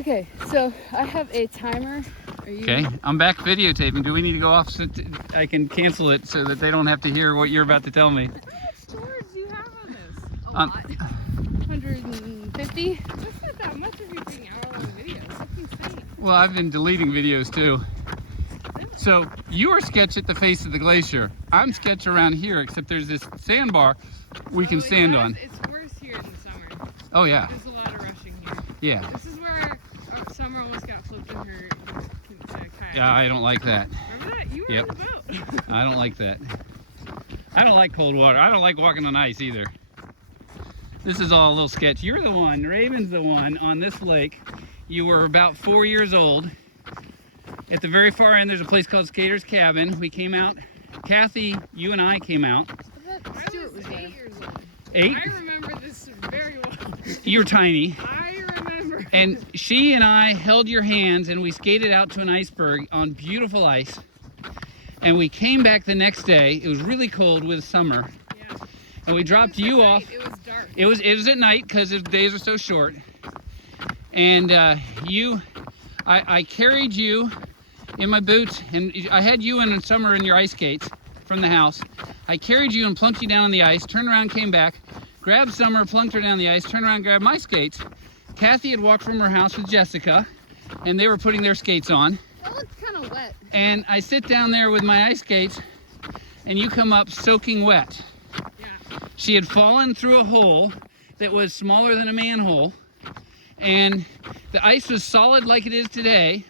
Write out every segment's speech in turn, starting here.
Okay, so I have a timer. Okay, I'm back videotaping. Do we need to go off so I can cancel it so that they don't have to hear what you're about to tell me? How much storage do you have on this? A lot. 150? That's not that much if you're doing hour-long videos. That's insane. Well, I've been deleting videos too. So you are sketch at the face of the glacier. I'm sketch around here, except there's this sandbar we can stand on. It's worse here in the summer. Oh yeah. There's a lot of rushing here. Yeah. This is where our summer almost got flipped in her kayak. Yeah, I don't like that. Remember that? You were Yep. on the boat. I don't like that. I don't like cold water. I don't like walking on ice either. This is all a little sketch. You're the one, Raven's the one on this lake. You were about 4 years old. At the very far end, there's a place called Skater's Cabin. We came out. Kathy, you and I came out. I was 8 years old. 8? I remember this very well. You're tiny. I remember. And she and I held your hands and we skated out to an iceberg on beautiful ice. And we came back the next day. It was really cold with summer. Yeah. And we dropped you off. It was dark. It was at night because the days are so short. And I carried you in my boots, and I had you in the summer in your ice skates from the house. I carried you and plunked you down on the ice, turned around, came back, grabbed Summer, plunked her down the ice, turned around, grabbed my skates. Kathy had walked from her house with Jessica, and they were putting their skates on. That looked kind of wet. And I sit down there with my ice skates, and you come up soaking wet. Yeah. She had fallen through a hole that was smaller than a manhole, and the ice was solid like it is today,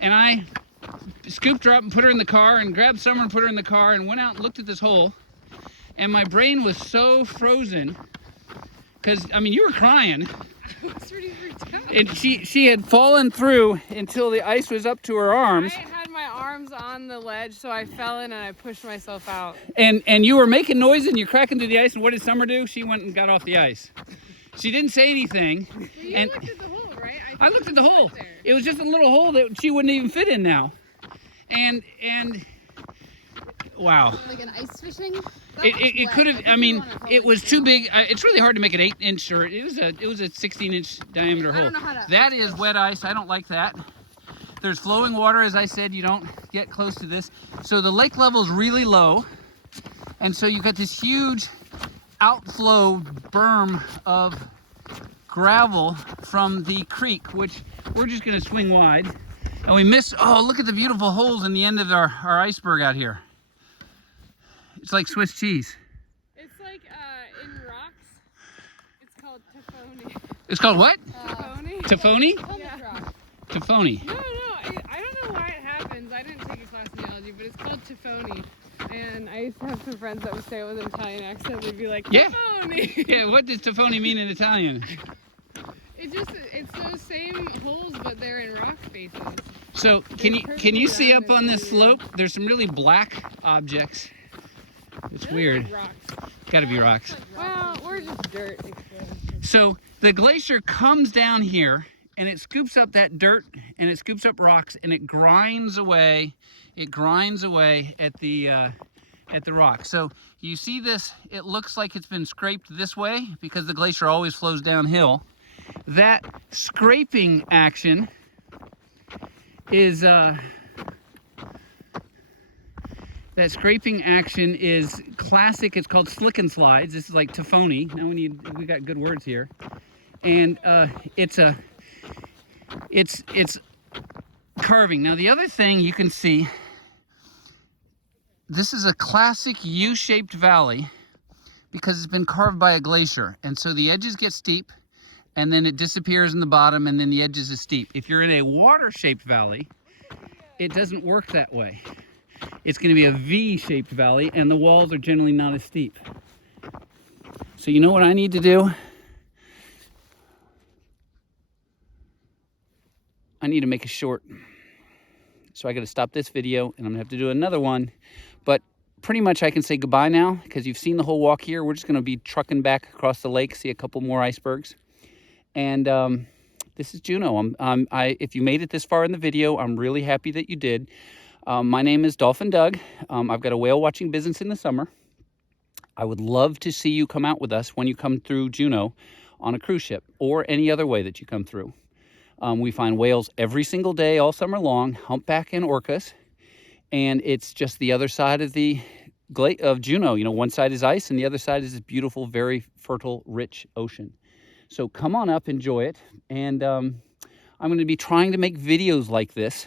and I scooped her up and put her in the car and grabbed Summer and put her in the car and went out and looked at this hole, and my brain was so frozen because, I mean, you were crying. I was pretty freaked out. And she had fallen through until the ice was up to her arms. I had my arms on the ledge, so I fell in and I pushed myself out. And you were making noise and you're cracking through the ice, and what did Summer do? She went and got off the ice. She didn't say anything. Well, you and looked at the hole, right? I looked at the hole. It was just a little hole that she wouldn't even fit in now. And wow. Like an ice fishing? It could have, I mean, it was too big. It's really hard to make an 8-inch, or it was a 16-inch diameter hole. I don't know how to that is wet ice. I don't like that. There's flowing water, as I said. You don't get close to this. So the lake level is really low, and so you've got this huge outflow berm of gravel from the creek, which we're just going to swing wide. And we miss, oh, look at the beautiful holes in the end of our iceberg out here. It's like Swiss cheese. It's like in rocks. It's called Tafoni. It's called what? Tafoni? Tafoni? Yeah. Tafoni. No, I don't know why it happens. I didn't take a class in geology, but it's called Tafoni. And I used to have some friends that would say it with an Italian accent. They'd be like, Yeah. Tafoni. Yeah, what does Tafoni mean in Italian? It's those same holes, but they're in rock faces. So can you see up on this slope? There's some really black objects. It's weird. Like rocks. Gotta be rocks. Well, we're just dirt. So the glacier comes down here and it scoops up that dirt and it scoops up rocks and it grinds away. It grinds away at the rock. So you see this, it looks like it's been scraped this way because the glacier always flows downhill. That scraping action is classic. It's called slick and slides. This is like Tafoni. Now we got good words here. And it's carving. Now the other thing you can see, this is a classic U-shaped valley because it's been carved by a glacier. And so the edges get steep and then it disappears in the bottom and then the edges is steep. If you're in a water-shaped valley, it doesn't work that way. It's going to be a V-shaped valley and the walls are generally not as steep. So you know what I need to do? I need to make a short. So I got to stop this video and I'm gonna have to do another one. But pretty much I can say goodbye now because you've seen the whole walk here. We're just gonna be trucking back across the lake, see a couple more icebergs. And this is Juneau. If you made it this far in the video, I'm really happy that you did. My name is Dolphin Doug. I've got a whale watching business in the summer. I would love to see you come out with us when you come through Juneau on a cruise ship or any other way that you come through. We find whales every single day, all summer long, humpback and orcas. And it's just the other side of the of Juneau. You know, one side is ice and the other side is this beautiful, very fertile, rich ocean. So come on up, enjoy it. And I'm going to be trying to make videos like this,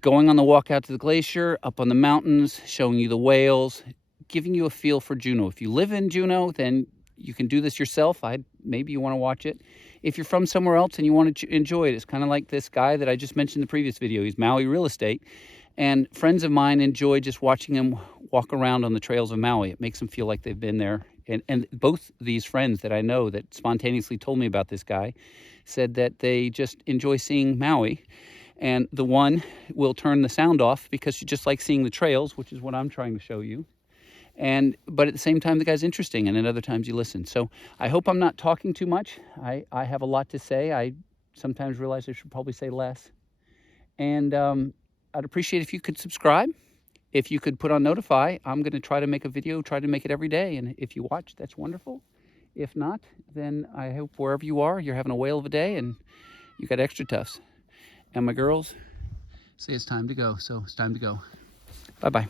going on the walk out to the glacier, up on the mountains, showing you the whales, giving you a feel for Juneau. If you live in Juneau, then you can do this yourself. Maybe you want to watch it. If you're from somewhere else and you want to enjoy it, it's kind of like this guy that I just mentioned in the previous video. He's Maui Real Estate. And friends of mine enjoy just watching him walk around on the trails of Maui. It makes them feel like they've been there. And both these friends that I know that spontaneously told me about this guy said that they just enjoy seeing Maui. And the one will turn the sound off because you just like seeing the trails, which is what I'm trying to show you. But at the same time, the guy's interesting, and at other times you listen. So I hope I'm not talking too much. I have a lot to say. I sometimes realize I should probably say less. And I'd appreciate if you could subscribe. If you could put on notify. I'm going to try to make a video, try to make it every day. And if you watch, that's wonderful. If not, then I hope wherever you are, you're having a whale of a day and you got extra tufts. And my girls say it's time to go. So it's time to go. Bye-bye.